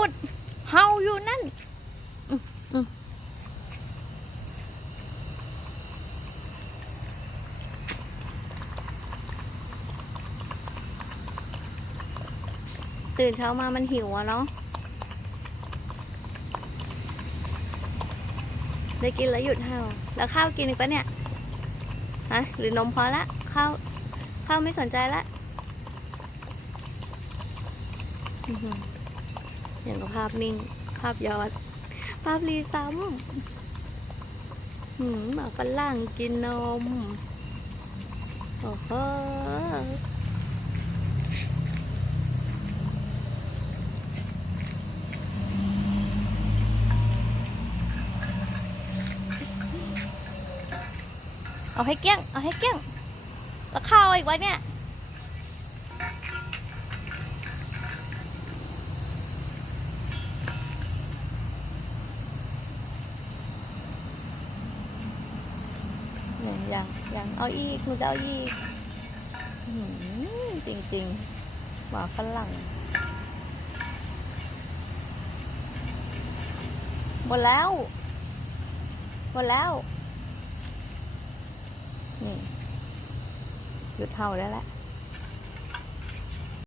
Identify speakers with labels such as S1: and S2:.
S1: ยุดเฮาอยู่นั่นตื่นเช้ามามันหิวอะเนาะได้กินแล้วหยุดเห่าแล้วข้าวกินอีกปะเนี่ยฮะหรือนมพอละข้าวข้าวไม่สนใจละอื้ อย่างกับภาพนิ่ง ภาพยอด ภาพรีซ้ำหืมหมาฝรั่งกินนม โอ้โหเอาให้เกลี้ยง เอาให้เกลี้ยงแล้วข้าวอีกวะเนี่ย เนี่ยยังยังเอาอีกหนูจะเอาอีกจริงจริงๆหมาฝรั่งหมดแล้วหมดแล้วนี่หยุดเท่าได้แล้ว